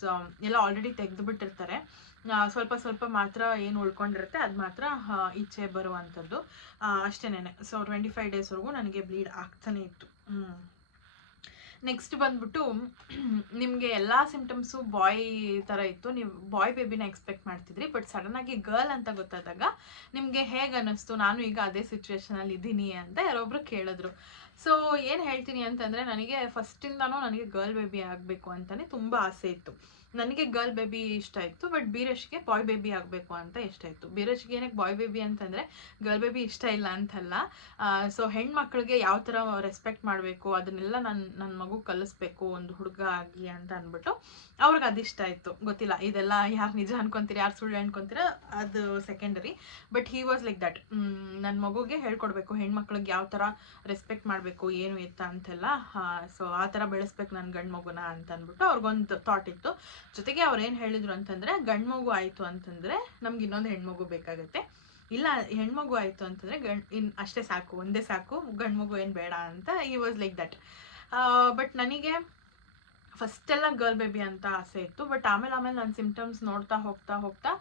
ಎಲ್ಲ ಆಲ್ರೆಡಿ ತೆಗೆದುಬಿಟ್ಟಿರ್ತಾರೆ. ಸ್ವಲ್ಪ ಮಾತ್ರ ಏನು ಉಳ್ಕೊಂಡಿರುತ್ತೆ ಅದು ಮಾತ್ರ ಈಚೆ ಬರುವಂಥದ್ದು ಅಷ್ಟೇನೆ. ಸೊ 25 ಡೇಸ್ವರೆಗೂ ನನಗೆ ಬ್ಲೀಡ್ ಆಗ್ತಾನೆ ಇತ್ತು. ನೆಕ್ಸ್ಟ್ ಬಂದ್ಬಿಟ್ಟು ನಿಮಗೆ ಎಲ್ಲ ಸಿಂಪ್ಟಮ್ಸು ಬಾಯ್ ಥರ ಇತ್ತು, ನೀವು ಬಾಯ್ ಬೇಬಿನ ಎಕ್ಸ್ಪೆಕ್ಟ್ ಮಾಡ್ತಿದ್ರಿ, ಬಟ್ ಸಡನ್ನಾಗಿ ಗರ್ಲ್ ಅಂತ ಗೊತ್ತಾದಾಗ ನಿಮಗೆ ಹೇಗೆ ಅನ್ನಿಸ್ತು? ನಾನು ಈಗ ಅದೇ ಸಿಚುವೇಶನಲ್ಲಿ ಇದ್ದೀನಿ ಅಂತ ಯಾರೊಬ್ರು ಕೇಳಿದ್ರು. ಸೊ ಏನು ಹೇಳ್ತೀನಿ ಅಂತಂದರೆ, ನನಗೆ ಫಸ್ಟಿಂದನೂ ನನಗೆ ಗರ್ಲ್ ಬೇಬಿ ಆಗಬೇಕು ಅಂತಲೇ ತುಂಬ ಆಸೆ ಇತ್ತು. ನನಗೆ ಗರ್ಲ್ ಬೇಬಿ ಇಷ್ಟ ಇತ್ತು, ಬಟ್ ಬೀರೇಶ್ಗೆ ಬಾಯ್ ಬೇಬಿ ಆಗಬೇಕು ಅಂತ ಇಷ್ಟ ಇತ್ತು. ಬೀರೇಶ್ಗೆ ಏನಕ್ಕೆ ಬಾಯ್ ಬೇಬಿ ಅಂತಂದರೆ ಗರ್ಲ್ ಬೇಬಿ ಇಷ್ಟ ಇಲ್ಲ ಅಂತಲ್ಲ. ಸೊ ಹೆಣ್ಮಕ್ಳಿಗೆ ಯಾವ ಥರ ರೆಸ್ಪೆಕ್ಟ್ ಮಾಡಬೇಕು ಅದನ್ನೆಲ್ಲ ನನ್ನ ಮಗು ಕಲಿಸ್ಬೇಕು ಒಂದು ಹುಡುಗ ಆಗಿ ಅಂತ ಅಂದ್ಬಿಟ್ಟು ಅವ್ರಿಗೆ ಅದಿಷ್ಟ ಇತ್ತು. ಗೊತ್ತಿಲ್ಲ, ಇದೆಲ್ಲ ಯಾರು ನಿಜ ಅನ್ಕೊತೀರಿ ಯಾರು ಸುಳ್ಳು ಅನ್ಕೊತೀರ ಅದು secondary, but he was like that. ನನ್ನ ಮಗುಗೆ ಹೇಳ್ಕೊಡ್ಬೇಕು ಹೆಣ್ಮಕ್ಳಿಗೆ ಯಾವ ಥರ ರೆಸ್ಪೆಕ್ಟ್ ಮಾಡಬೇಕು ಏನು ಎತ್ತ ಅಂತೆಲ್ಲ. ಸೊ ಆ ಥರ ಬೆಳೆಸ್ಬೇಕು ನನ್ನ ಗಂಡು ಮಗುನ ಅಂತ ಅಂದ್ಬಿಟ್ಟು ಅವ್ರಿಗೊಂದು ಥಾಟ್ ಇತ್ತು. ಜೊತೆಗೆ ಅವ್ರು ಏನು ಹೇಳಿದ್ರು ಅಂತಂದರೆ, ಗಂಡು ಮಗು ಆಯಿತು ಅಂತಂದರೆ ನಮ್ಗೆ ಇನ್ನೊಂದು ಹೆಣ್ಮಗು ಬೇಕಾಗುತ್ತೆ, ಇಲ್ಲ ಹೆಣ್ಮಗು ಆಯಿತು ಅಂತಂದರೆ ಅಷ್ಟೇ ಸಾಕು, ಒಂದೇ ಸಾಕು, ಗಂಡು ಮಗು ಏನು ಬೇಡ ಅಂತ. ಈ ವಾಸ್ ಲೈಕ್ ದಟ್. ಬಟ್ ನನಗೆ ಫಸ್ಟೆಲ್ಲ ಗರ್ಲ್ ಬೇಬಿ ಅಂತ ಆಸೆ ಇತ್ತು, ಬಟ್ ಆಮೇಲೆ ನನ್ನ ಸಿಂಪ್ಟಮ್ಸ್ ನೋಡ್ತಾ ಹೋಗ್ತಾ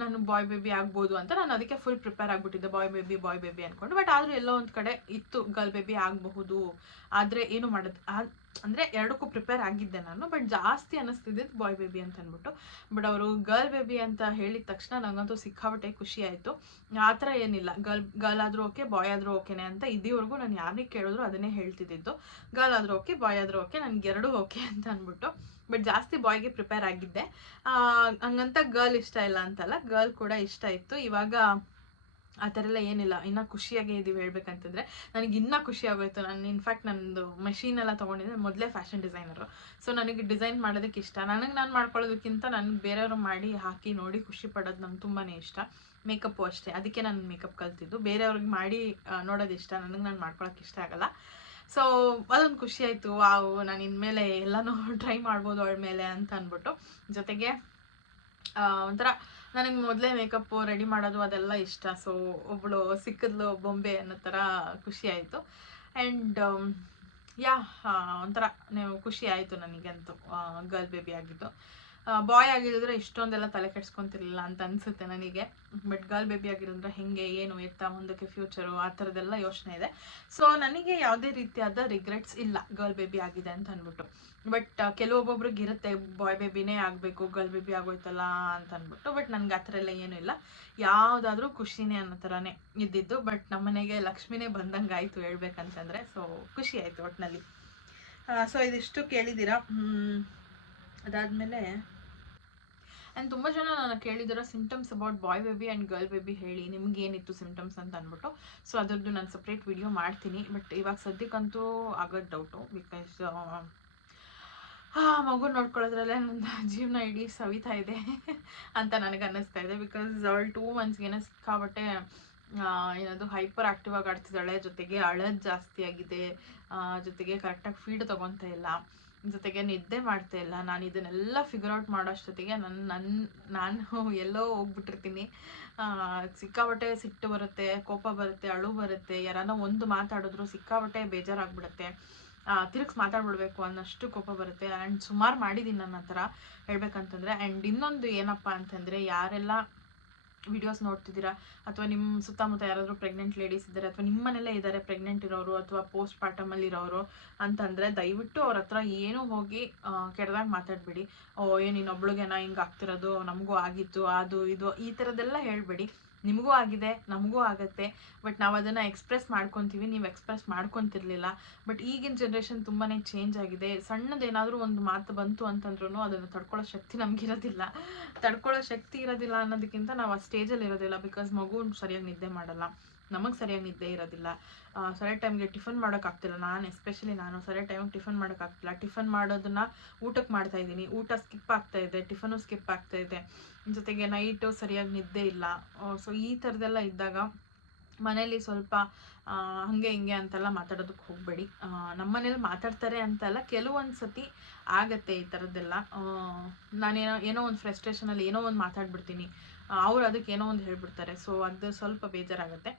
ನಾನು ಬಾಯ್ ಬೇಬಿ ಆಗ್ಬೋದು ಅಂತ ನಾನು ಅದಕ್ಕೆ ಫುಲ್ ಪ್ರಿಪೇರ್ ಆಗಿಬಿಟ್ಟಿದ್ದೆ, ಬಾಯ್ ಬೇಬಿ ಅಂದ್ಕೊಂಡು. ಬಟ್ ಆದರೂ ಎಲ್ಲೋ ಒಂದು ಕಡೆ ಇತ್ತು ಗರ್ಲ್ ಬೇಬಿ ಆಗಬಹುದು, ಆದರೆ ಏನು ಮಾಡೋದು ಅಂದರೆ ಎರಡಕ್ಕೂ ಪ್ರಿಪೇರ್ ಆಗಿದ್ದೆ ನಾನು, ಬಟ್ ಜಾಸ್ತಿ ಅನ್ನಿಸ್ತಿದ್ದಿದ್ದು ಬಾಯ್ ಬೇಬಿ ಅಂತ ಅಂದ್ಬಿಟ್ಟು. ಬಟ್ ಅವರು ಗರ್ಲ್ ಬೇಬಿ ಅಂತ ಹೇಳಿದ ತಕ್ಷಣ ನನಗಂತೂ ಸಿಕ್ಕಾಪಟ್ಟೆ ಖುಷಿ ಆಯಿತು. ಆ ಥರ ಏನಿಲ್ಲ, ಗರ್ಲ್ ಆದರೂ ಓಕೆ, ಬಾಯ್ ಆದರೂ ಓಕೆನೆ ಅಂತ ಇದ್ದೀವರೆಗೂ ನಾನು ಯಾರನ್ನೇ ಕೇಳಿದ್ರು ಅದನ್ನೇ ಹೇಳ್ತಿದ್ದಿದ್ದು, ಗರ್ಲ್ ಆದರೂ ಓಕೆ, ಬಾಯ್ ಆದರೂ ಓಕೆ, ನನಗೆ ಎರಡೂ ಓಕೆ ಅಂತ ಅಂದ್ಬಿಟ್ಟು. ಬಟ್ ಜಾಸ್ತಿ ಬಾಯ್ಗೆ ಪ್ರಿಪೇರ್ ಆಗಿದ್ದೆ. ಹಂಗಂತ ಗರ್ಲ್ ಇಷ್ಟ ಇಲ್ಲ ಅಂತಲ್ಲ, ಗರ್ಲ್ ಕೂಡ ಇಷ್ಟ ಇತ್ತು. ಇವಾಗ ಆ ಥರ ಎಲ್ಲ ಏನಿಲ್ಲ, ಇನ್ನೂ ಖುಷಿಯಾಗೇ ಇದ್ದೀವಿ ಹೇಳ್ಬೇಕಂತಂದರೆ. ನನಗೆ ಇನ್ನೂ ಖುಷಿ ಆಗೋಯ್ತು. ನಾನು ಇನ್ಫ್ಯಾಕ್ಟ್ ನಂದು ಮಷೀನೆಲ್ಲ ತೊಗೊಂಡಿದ್ದೆ, ಮೊದಲೇ ಫ್ಯಾಷನ್ ಡಿಸೈನರು. ಸೊ ನನಗೆ ಡಿಸೈನ್ ಮಾಡೋದಕ್ಕೆ ಇಷ್ಟ. ನಾನು ಮಾಡ್ಕೊಳ್ಳೋದಕ್ಕಿಂತ ನನಗೆ ಬೇರೆಯವರು ಮಾಡಿ ಹಾಕಿ ನೋಡಿ ಖುಷಿ ಪಡೋದು ನಂಗೆ ತುಂಬಾ ಇಷ್ಟ. ಮೇಕಪ್ಪು ಅಷ್ಟೇ, ಅದಕ್ಕೆ ನಾನು ಮೇಕಪ್ ಕಲ್ತಿದ್ದು. ಬೇರೆಯವ್ರಿಗೆ ಮಾಡಿ ನೋಡೋದು ಇಷ್ಟ, ನನಗೆ ನಾನು ಮಾಡ್ಕೊಳಕ್ಕೆ ಇಷ್ಟ ಆಗಲ್ಲ. ಸೊ ಅದೊಂದು ಖುಷಿ ಆಯಿತು, ವಾವ್ ನಾನು ಇನ್ಮೇಲೆ ಎಲ್ಲನೂ ಟ್ರೈ ಮಾಡ್ಬೋದು ಅವಳ ಮೇಲೆ ಅಂತ ಅಂದ್ಬಿಟ್ಟು. ಜೊತೆಗೆ ಒಂಥರ ನನಗೆ ಮೊದಲೇ ಮೇಕಪ್ಪು ರೆಡಿ ಮಾಡೋದು ಅದೆಲ್ಲ ಇಷ್ಟ. ಸೊ ಒಬ್ಬಳು ಸಿಕ್ಕಿದ್ಲು ಬೊಂಬೆ ಅನ್ನೋ ಥರ ಖುಷಿ ಆಯಿತು. ಆ್ಯಂಡ್ ಒಂಥರ ಖುಷಿ ಆಯಿತು ನನಗಂತೂ ಗರ್ಲ್ ಬೇಬಿ ಆಗಿದ್ದು. ಬಾಯ್ ಆಗಿದ್ರೆ ಇಷ್ಟೊಂದೆಲ್ಲ ತಲೆ ಕೆಡ್ಸ್ಕೊತಿರ್ಲಿಲ್ಲ ಅಂತ ಅನಿಸುತ್ತೆ ನನಗೆ. ಬಟ್ ಗರ್ಲ್ ಬೇಬಿ ಆಗಿರೋದ್ರೆ ಹೆಂಗೆ ಏನು ಎತ್ತ ಮುಂದಕ್ಕೆ ಫ್ಯೂಚರು ಆ ಥರದ್ದೆಲ್ಲ ಯೋಚನೆ ಇದೆ. ಸೊ ನನಗೆ ಯಾವುದೇ ರೀತಿಯಾದ ರಿಗ್ರೆಟ್ಸ್ ಇಲ್ಲ ಗರ್ಲ್ ಬೇಬಿ ಆಗಿದೆ ಅಂತ ಅಂದ್ಬಿಟ್ಟು. ಬಟ್ ಕೆಲವೊಬ್ಬೊಬ್ರಿಗೆ ಇರುತ್ತೆ ಬಾಯ್ ಬೇಬಿನೇ ಆಗಬೇಕು, ಗರ್ಲ್ ಬೇಬಿ ಆಗೋಯ್ತಲ್ಲ ಅಂತ ಅಂದ್ಬಿಟ್ಟು. ಬಟ್ ನನಗೆ ಆ ಥರ ಎಲ್ಲ ಏನೂ ಇಲ್ಲ, ಯಾವುದಾದ್ರೂ ಖುಷಿನೇ ಅನ್ನೋ ಥರನೇ ಇದ್ದಿದ್ದು. ಬಟ್ ನಮ್ಮನೆಗೆ ಲಕ್ಷ್ಮಿನೇ ಬಂದಂಗೆ ಆಯಿತು ಹೇಳ್ಬೇಕಂತಂದರೆ. ಸೊ ಖುಷಿ ಆಯಿತು ಒಟ್ಟಿನಲ್ಲಿ. ಸೊ ಇದಿಷ್ಟು ಕೇಳಿದ್ದೀರಾ. ಅದಾದಮೇಲೆ ಆ್ಯಂಡ್ ತುಂಬ ಜನ ನಾನು ಕೇಳಿದಿರೋ symptoms about boy baby and girl baby ಹೇಳಿ, ನಿಮಗೇನಿತ್ತು ಸಿಂಪ್ಟಮ್ಸ್ ಅಂತ ಅಂದ್ಬಿಟ್ಟು. ಸೊ ಅದರದ್ದು ನಾನು ಸಪ್ರೇಟ್ ವಿಡಿಯೋ ಮಾಡ್ತೀನಿ. ಬಟ್ ಇವಾಗ ಸದ್ಯಕ್ಕಂತೂ ಆಗೋದು ಡೌಟು, ಬಿಕಾಸ್ ಮಗು ನೋಡ್ಕೊಳ್ಳೋದ್ರಲ್ಲೇ ನನ್ನ ಜೀವನ ಇಡೀ ಸವಿತಾ ಇದೆ ಅಂತ ನನಗೆ ಅನ್ನಿಸ್ತಾ ಇದೆ. ಬಿಕಾಸ್ ಅವಳು 2 ಮಂತ್ಸ್ಗೇನೆ ಸಿಕ್ಕಾಬಟ್ಟೆ ಏನದು ಹೈಪರ್ ಆಕ್ಟಿವ್ ಆಗಿ ಆಡ್ತಿದ್ದಾಳೆ. ಜೊತೆಗೆ ಅಳೋದು ಜಾಸ್ತಿ ಆಗಿದೆ, ಜೊತೆಗೆ ಕರೆಕ್ಟಾಗಿ ಫೀಡ್ ತೊಗೊತಾ ಇಲ್ಲ, ಜೊತೆಗೆ ನಿದ್ದೆ ಮಾಡ್ತಾ ಇಲ್ಲ. ನಾನು ಇದನ್ನೆಲ್ಲ ಫಿಗರ್ ಔಟ್ ಮಾಡೋಷ್ಟೊತ್ತಿಗೆ ನಾನು ಎಲ್ಲೋ ಹೋಗ್ಬಿಟ್ಟಿರ್ತೀನಿ. ಸಿಕ್ಕಾಬಟ್ಟೆ ಸಿಟ್ಟು ಬರುತ್ತೆ, ಕೋಪ ಬರುತ್ತೆ, ಅಳು ಬರುತ್ತೆ. ಯಾರನ್ನ ಒಂದು ಮಾತಾಡಿದ್ರು ಸಿಕ್ಕಾಬಟ್ಟೆ ಬೇಜಾರಾಗ್ಬಿಡುತ್ತೆ, ತಿರುಗಿಸಿ ಮಾತಾಡ್ಬಿಡ್ಬೇಕು ಅನ್ನೋಷ್ಟು ಕೋಪ ಬರುತ್ತೆ. ಆ್ಯಂಡ್ ಸುಮಾರು ಮಾಡಿದ್ದೀನಿ ನನ್ನ ಹತ್ರ ಹೇಳ್ಬೇಕಂತಂದರೆ. ಆ್ಯಂಡ್ ಇನ್ನೊಂದು ಏನಪ್ಪ ಅಂತಂದರೆ, ಯಾರೆಲ್ಲ ವಿಡಿಯೋಸ್ ನೋಡ್ತಿದ್ದೀರಾ ಅಥವಾ ನಿಮ್ಮ ಸುತ್ತಮುತ್ತ ಯಾರಾದರೂ ಪ್ರೆಗ್ನೆಂಟ್ ಲೇಡೀಸ್ ಇದ್ದಾರೆ ಅಥವಾ ನಿಮ್ಮನೆಲ್ಲೇ ಇದ್ದಾರೆ ಪ್ರೆಗ್ನೆಂಟ್ ಇರೋರು ಅಥವಾ ಪೋಸ್ಟ್ ಪಾರ್ಟಮಲ್ಲಿ ಇರೋರು ಅಂತಂದರೆ ದಯವಿಟ್ಟು ಅವ್ರ ಹತ್ರ ಏನೂ ಹೋಗಿ ಕೆಟ್ಟದಾಗಿ ಮಾತಾಡಬೇಡಿ. ಏನು ಇನ್ನೊಬ್ಳಿಗೆನ ಹಿಂಗೆ ಆಗ್ತಿರೋದು, ನಮಗೂ ಆಗಿತ್ತು, ಅದು ಇದು ಈ ಥರದ್ದೆಲ್ಲ ಹೇಳಬೇಡಿ. ನಿಮಗೂ ಆಗಿದೆ, ನಮಗೂ ಆಗುತ್ತೆ, ಬಟ್ ನಾವು ಅದನ್ನು ಎಕ್ಸ್ಪ್ರೆಸ್ ಮಾಡ್ಕೊತೀವಿ, ನೀವು ಎಕ್ಸ್ಪ್ರೆಸ್ ಮಾಡ್ಕೊತಿರ್ಲಿಲ್ಲ. ಬಟ್ ಈಗಿನ ಜನ್ರೇಷನ್ ತುಂಬಾ ಚೇಂಜ್ ಆಗಿದೆ. ಸಣ್ಣದೇನಾದರೂ ಒಂದು ಮಾತು ಬಂತು ಅಂತಂದ್ರೂ ಅದನ್ನು ತಡ್ಕೊಳ್ಳೋ ಶಕ್ತಿ ನಮಗಿರೋದಿಲ್ಲ. ತಡ್ಕೊಳ್ಳೋ ಶಕ್ತಿ ಇರೋದಿಲ್ಲ ಅನ್ನೋದಕ್ಕಿಂತ ನಾವು ಆ ಸ್ಟೇಜಲ್ಲಿ ಇರೋದಿಲ್ಲ. ಬಿಕಾಸ್ ಮಗು ಸರಿಯಾಗಿ ನಿದ್ದೆ ಮಾಡಲ್ಲ, ನಮಗೆ ಸರಿಯಾಗಿ ನಿದ್ದೆ ಇರೋದಿಲ್ಲ, ಸರಿಯಾದ ಟೈಮ್ಗೆ ಟಿಫನ್ ಮಾಡೋಕ್ಕಾಗ್ತಿಲ್ಲ. ನಾನು ಸರಿಯಾದ ಟೈಮಿಗೆ ಟಿಫನ್ ಮಾಡೋಕ್ಕಾಗ್ತಿಲ್ಲ. ಟಿಫನ್ ಮಾಡೋದನ್ನ ಊಟಕ್ಕೆ ಮಾಡ್ತಾಯಿದ್ದೀನಿ, ಊಟ ಸ್ಕಿಪ್ ಆಗ್ತಾಯಿದೆ, ಟಿಫನು ಸ್ಕಿಪ್ ಆಗ್ತಾಯಿದೆ, ಜೊತೆಗೆ ನೈಟು ಸರಿಯಾಗಿ ನಿದ್ದೆ ಇಲ್ಲ. ಸೊ ಈ ಥರದ್ದೆಲ್ಲ ಇದ್ದಾಗ ಮನೇಲಿ ಸ್ವಲ್ಪ ಹಾಗೆ ಹಿಂಗೆ ಅಂತೆಲ್ಲ ಮಾತಾಡೋದಕ್ಕೆ ಹೋಗಬೇಡಿ. ನಮ್ಮ ಮನೇಲಿ ಮಾತಾಡ್ತಾರೆ ಅಂತಲ್ಲ, ಕೆಲವೊಂದು ಸತಿ ಆಗತ್ತೆ ಈ ಥರದ್ದೆಲ್ಲ. ಏನೋ ಒಂದು ಫ್ರಸ್ಟ್ರೇಷನಲ್ಲಿ ಏನೋ ಒಂದು ಮಾತಾಡ್ಬಿಡ್ತೀನಿ, ಅವ್ರು ಅದಕ್ಕೆ ಏನೋ ಒಂದು ಹೇಳ್ಬಿಡ್ತಾರೆ. ಸೊ ಅದು ಸ್ವಲ್ಪ ಬೇಜಾರಾಗುತ್ತೆ.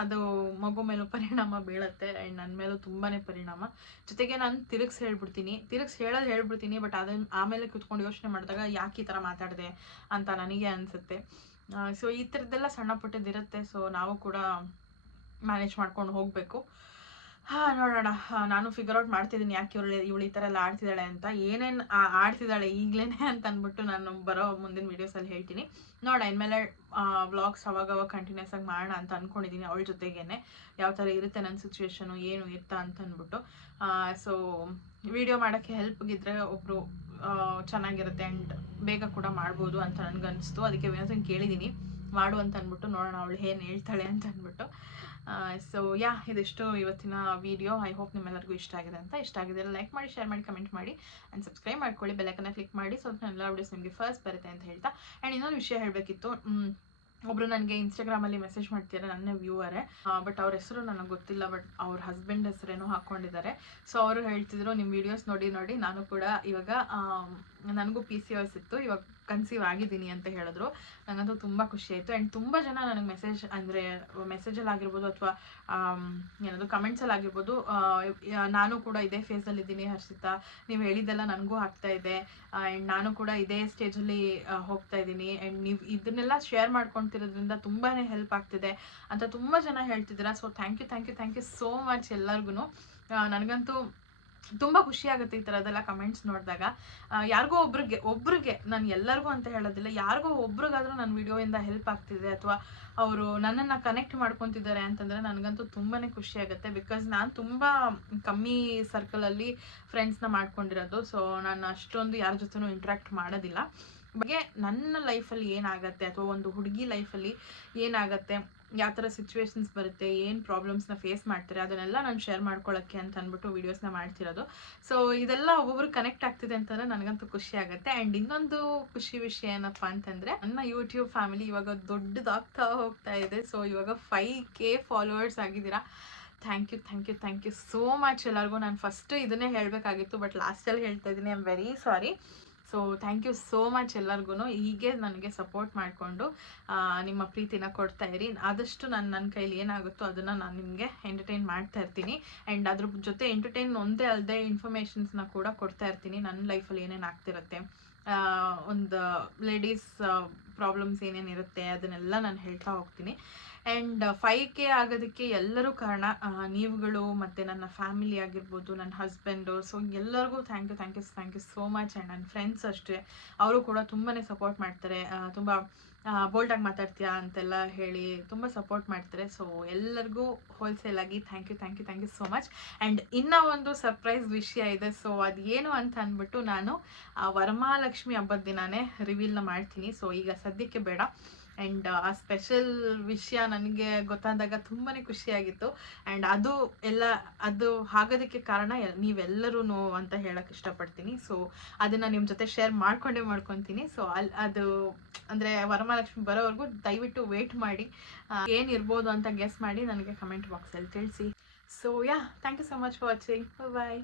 ಅದು ಮಗು ಮೇಲೂ ಪರಿಣಾಮ ಬೀಳುತ್ತೆ ಆ್ಯಂಡ್ ನನ್ನ ಮೇಲೂ ತುಂಬಾ ಪರಿಣಾಮ. ಜೊತೆಗೆ ನಾನು ತಿರುಗಿಸಿ ಹೇಳ್ಬಿಡ್ತೀನಿ. ಬಟ್ ಅದನ್ನು ಆಮೇಲೆ ಕುತ್ಕೊಂಡು ಯೋಚನೆ ಮಾಡಿದಾಗ ಯಾಕೆ ಈ ಥರ ಮಾತಾಡಿದೆ ಅಂತ ನನಗೆ ಅನಿಸುತ್ತೆ. ಸೊ ಈ ಥರದ್ದೆಲ್ಲ ಸಣ್ಣ ಪುಟ್ಟದಿರುತ್ತೆ. ಸೊ ನಾವು ಕೂಡ ಮ್ಯಾನೇಜ್ ಮಾಡ್ಕೊಂಡು ಹೋಗಬೇಕು. ನೋಡೋಣ. ನಾನು ಫಿಗರ್ ಔಟ್ ಮಾಡ್ತಿದ್ದೀನಿ ಯಾಕೆ ಇವಳು ಈ ಥರ ಎಲ್ಲ ಆಡ್ತಿದ್ದಾಳೆ ಅಂತ. ಏನೇನು ಆಡ್ತಿದ್ದಾಳೆ ಈಗಲೇ ಅಂತ ಅಂದ್ಬಿಟ್ಟು ನಾನು ಬರೋ ಮುಂದಿನ ವೀಡಿಯೋಸಲ್ಲಿ ಹೇಳ್ತೀನಿ. ನೋಡ ಇನ್ಮೇಲೆ ವ್ಲಾಗ್ಸ್ ಅವಾಗ ಕಂಟಿನ್ಯೂಸ್ ಆಗಿ ಮಾಡೋಣ ಅಂತ ಅಂದ್ಕೊಂಡಿದ್ದೀನಿ. ಅವಳ ಜೊತೆಗೇನೆ ಯಾವ ಥರ ಇರುತ್ತೆ ನನ್ನ ಸಿಚುವೇಶನು, ಏನು ಇರ್ತಾ ಅಂತ ಅಂದ್ಬಿಟ್ಟು. ಸೊ ವಿಡಿಯೋ ಮಾಡೋಕ್ಕೆ ಹೆಲ್ಪ್ಗಿದ್ರೆ ಒಬ್ಬರು ಚೆನ್ನಾಗಿರುತ್ತೆ ಆ್ಯಂಡ್ ಬೇಗ ಕೂಡ ಮಾಡ್ಬೋದು ಅಂತ ನನಗನ್ನಿಸ್ತು. ಅದಕ್ಕೆ ವಿನೋದನ್ ಕೇಳಿದ್ದೀನಿ ಮಾಡು ಅಂತ ಅಂದ್ಬಿಟ್ಟು. ನೋಡೋಣ ಅವಳು ಏನು ಹೇಳ್ತಾಳೆ ಅಂತ ಅಂದ್ಬಿಟ್ಟು. ಸೊ ಇದಿಷ್ಟು ಇವತ್ತಿನ ವಿಡಿಯೋ. ಐ ಹೋಪ್ ನಿಮ್ಮೆಲ್ಲರಿಗೂ ಇಷ್ಟ ಆಗಿದೆ ಅಂತ. ಇಷ್ಟ ಆಗಿದೆ ಲೈಕ್ ಮಾಡಿ, ಶೇರ್ ಮಾಡಿ, ಕಮೆಂಟ್ ಮಾಡಿ ಆ್ಯಂಡ್ ಸಬ್ಸ್ಕ್ರೈಬ್ ಮಾಡ್ಕೊಳ್ಳಿ. ಬೆಲ್ಲೈಕನ್ನ ಕ್ಲಿಕ್ ಮಾಡಿ, ಸೊ ನನ್ನ ಎಲ್ಲ ವಿಡಿಯೋಸ್ ನಿಮಗೆ ಫಸ್ಟ್ ಬರುತ್ತೆ ಅಂತ ಹೇಳ್ತಾ. ಆ್ಯಂಡ್ ಇನ್ನೊಂದು ವಿಷಯ ಹೇಳಬೇಕಿತ್ತು. ಒಬ್ಬರು ನನಗೆ ಇನ್ಸ್ಟಾಗ್ರಾಮಲ್ಲಿ ಮೆಸೇಜ್ ಮಾಡ್ತಿದ್ದಾರೆ, ನನ್ನ ವ್ಯೂವರೇ, ಬಟ್ ಅವ್ರ ಹೆಸರು ನನಗೆ ಗೊತ್ತಿಲ್ಲ, ಬಟ್ ಅವ್ರ ಹಸ್ಬೆಂಡ್ ಹೆಸರೇನೋ ಹಾಕ್ಕೊಂಡಿದ್ದಾರೆ. ಸೊ ಅವರು ಹೇಳ್ತಿದ್ರು ನಿಮ್ಮ ವೀಡಿಯೋಸ್ ನೋಡಿ ನಾನು ಕೂಡ ಇವಾಗ ನನಗೂ PCOS ಇತ್ತು, ಇವಾಗ ಕನ್ಸೀವ್ ಆಗಿದ್ದೀನಿ ಅಂತ ಹೇಳಿದ್ರು. ನನಗಂತೂ ತುಂಬ ಖುಷಿ ಆಯಿತು. ಆ್ಯಂಡ್ ತುಂಬ ಜನ ನನಗೆ ಮೆಸೇಜಲ್ಲಿ ಆಗಿರ್ಬೋದು ಅಥವಾ ಏನದು ಕಮೆಂಟ್ಸಲ್ಲಿ ಆಗಿರ್ಬೋದು, ನಾನು ಕೂಡ ಇದೇ ಫೇಸಲ್ಲಿ ಇದ್ದೀನಿ ಹರ್ಷಿತಾ, ನೀವು ಹೇಳಿದ್ದೆಲ್ಲ ನನಗೂ ಆಗ್ತಾ ಇದೆ ಆ್ಯಂಡ್ ನಾನು ಕೂಡ ಇದೇ ಸ್ಟೇಜಲ್ಲಿ ಹೋಗ್ತಾ ಇದ್ದೀನಿ ಆ್ಯಂಡ್ ನೀವು ಇದನ್ನೆಲ್ಲ ಶೇರ್ ಮಾಡ್ಕೊತಿರೋದ್ರಿಂದ ತುಂಬಾ ಹೆಲ್ಪ್ ಆಗ್ತಿದೆ ಅಂತ ತುಂಬ ಜನ ಹೇಳ್ತಿದ್ದೀರಾ. So thank you so much ಎಲ್ಲರಿಗೂ. ನನಗಂತೂ ತುಂಬ ಖುಷಿ ಆಗುತ್ತೆ ಈ ಥರದ್ದೆಲ್ಲ ಕಮೆಂಟ್ಸ್ ನೋಡಿದಾಗ. ಯಾರಿಗೋ ಒಬ್ರಿಗೆ ನಾನು ಎಲ್ಲರಿಗೂ ಅಂತ ಹೇಳೋದಿಲ್ಲ, ಯಾರಿಗೋ ಒಬ್ರಿಗಾದ್ರೂ ನನ್ನ ವಿಡಿಯೋಯಿಂದ ಹೆಲ್ಪ್ ಆಗ್ತಿದೆ ಅಥವಾ ಅವರು ನನ್ನನ್ನು ಕನೆಕ್ಟ್ ಮಾಡ್ಕೊತಿದ್ದಾರೆ ಅಂತಂದರೆ ನನಗಂತೂ ತುಂಬಾ ಖುಷಿ ಆಗುತ್ತೆ. ಬಿಕಾಸ್ ನಾನು ತುಂಬ ಕಮ್ಮಿ ಸರ್ಕಲಲ್ಲಿ ಫ್ರೆಂಡ್ಸ್ನ ಮಾಡ್ಕೊಂಡಿರೋದು. ಸೊ ನಾನು ಅಷ್ಟೊಂದು ಯಾರ ಜೊತೆನೂ ಇಂಟ್ರ್ಯಾಕ್ಟ್ ಮಾಡೋದಿಲ್ಲ. ಬಗ್ಗೆ ನನ್ನ ಲೈಫಲ್ಲಿ ಏನಾಗುತ್ತೆ ಅಥವಾ ಒಂದು ಹುಡುಗಿ ಲೈಫಲ್ಲಿ ಏನಾಗುತ್ತೆ, ಯಾವ ಥರ ಸಿಚುವೇಶನ್ಸ್ ಬರುತ್ತೆ, ಏನು ಪ್ರಾಬ್ಲಮ್ಸ್ನ ಫೇಸ್ ಮಾಡ್ತಾರೆ, ಅದನ್ನೆಲ್ಲ ನಾನು ಶೇರ್ ಮಾಡ್ಕೊಳ್ಳೋಕ್ಕೆ ಅಂತ ಅಂದ್ಬಿಟ್ಟು ವೀಡಿಯೋಸ್ನ ಮಾಡ್ತಿರೋದು. ಸೊ ಇದೆಲ್ಲ ಒಬ್ಬೊಬ್ರು ಕನೆಕ್ಟ್ ಆಗ್ತಿದೆ ಅಂತಂದರೆ ನನಗಂತೂ ಖುಷಿ ಆಗುತ್ತೆ. ಆ್ಯಂಡ್ ಇನ್ನೊಂದು ಖುಷಿ ವಿಷಯ ಏನಪ್ಪ ಅಂತಂದರೆ, ನನ್ನ ಯೂಟ್ಯೂಬ್ ಫ್ಯಾಮಿಲಿ ಇವಾಗ ದೊಡ್ಡದಾಗ್ತಾ ಹೋಗ್ತಾ ಇದೆ. ಸೊ ಇವಾಗ 5K ಫಾಲೋವರ್ಸ್ ಆಗಿದ್ದೀರಾ. ಥ್ಯಾಂಕ್ ಯು ಸೋ ಮಚ್ ಎಲ್ಲರಿಗೂ. ನಾನು ಫಸ್ಟ್ ಇದನ್ನೇ ಹೇಳಬೇಕಾಗಿತ್ತು, ಬಟ್ ಲಾಸ್ಟಲ್ಲಿ ಹೇಳ್ತಾ ಇದ್ದೀನಿ, I am very sorry. So thank you so much ಎಲ್ಲರಿಗೂ. ಹೀಗೆ ನನಗೆ ಸಪೋರ್ಟ್ ಮಾಡಿಕೊಂಡು ನಿಮ್ಮ ಪ್ರೀತಿನ ಕೊಡ್ತಾ ಇರಿ. ಆದಷ್ಟು ನನ್ನ ಕೈಲಿ ಏನಾಗುತ್ತೋ ಅದನ್ನು ನಾನು ನಿಮಗೆ ಎಂಟರ್ಟೈನ್ ಮಾಡ್ತಾ ಇರ್ತೀನಿ. ಆ್ಯಂಡ್ ಅದ್ರ ಜೊತೆ ಎಂಟರ್ಟೈನ್ ಒಂದೇ ಅಲ್ಲದೆ ಇನ್ಫಾರ್ಮೇಷನ್ಸ್ನ ಕೂಡ ಕೊಡ್ತಾ ಇರ್ತೀನಿ. ನನ್ನ ಲೈಫಲ್ಲಿ ಏನೇನು ಆಗ್ತಿರುತ್ತೆ, ಒಂದು ಲೇಡೀಸ್ ಪ್ರಾಬ್ಲಮ್ಸ್ ಏನೇನಿರುತ್ತೆ ಅದನ್ನೆಲ್ಲ ನಾನು ಹೇಳ್ತಾ ಹೋಗ್ತೀನಿ. ಆ್ಯಂಡ್ 5K ಆಗೋದಕ್ಕೆ ಎಲ್ಲರೂ ಕಾರಣ ನೀವುಗಳು ಮತ್ತು ನನ್ನ ಫ್ಯಾಮಿಲಿ ಆಗಿರ್ಬೋದು, ನನ್ನ ಹಸ್ಬೆಂಡು. ಸೊ ಎಲ್ಲರಿಗೂ thank you so much. And ನನ್ನ ಫ್ರೆಂಡ್ಸ್ ಅಷ್ಟೇ, ಅವರು ಕೂಡ ತುಂಬಾ ಸಪೋರ್ಟ್ ಮಾಡ್ತಾರೆ. ತುಂಬ ಬೋಲ್ಡಾಗಿ ಮಾತಾಡ್ತೀಯಾ ಅಂತೆಲ್ಲ ಹೇಳಿ ತುಂಬ ಸಪೋರ್ಟ್ ಮಾಡ್ತಾರೆ. ಸೊ ಎಲ್ಲರಿಗೂ ಹೋಲ್ಸೇಲಾಗಿ thank you so much. And ಇನ್ನೂ ಒಂದು ಸರ್ಪ್ರೈಸ್ ವಿಷಯ ಇದೆ. ಸೊ ಅದು ಏನು ಅಂತ ಅಂದ್ಬಿಟ್ಟು ನಾನು ವರಮಹಾಲಕ್ಷ್ಮಿ ಹಬ್ಬದ ದಿನಾನೇ ರಿವೀಲ್ನ ಮಾಡ್ತೀನಿ. ಸೊ ಈಗ ಸದ್ಯಕ್ಕೆ ಬೇಡ. ಆ್ಯಂಡ್ ಆ ಸ್ಪೆಷಲ್ ವಿಷಯ ನನಗೆ ಗೊತ್ತಾದಾಗ ತುಂಬಾ ಖುಷಿಯಾಗಿತ್ತು. ಆ್ಯಂಡ್ ಅದು ಆಗೋದಕ್ಕೆ ಕಾರಣ ನೀವೆಲ್ಲರೂ ಅಂತ ಹೇಳೋಕ್ಕೆ ಇಷ್ಟಪಡ್ತೀನಿ. ಸೊ ಅದನ್ನು ನಿಮ್ಮ ಜೊತೆ ಶೇರ್ ಮಾಡ್ಕೊತೀನಿ. ಸೊ ಅದು ಅಂದರೆ ವರಮಹಾಲಕ್ಷ್ಮಿ ಬರೋವರೆಗೂ ದಯವಿಟ್ಟು ವೇಟ್ ಮಾಡಿ. ಏನಿರ್ಬೋದು ಅಂತ ಗೆಸ್ ಮಾಡಿ ನನಗೆ ಕಮೆಂಟ್ ಬಾಕ್ಸಲ್ಲಿ ತಿಳಿಸಿ. So thank you so much for watching. Bye.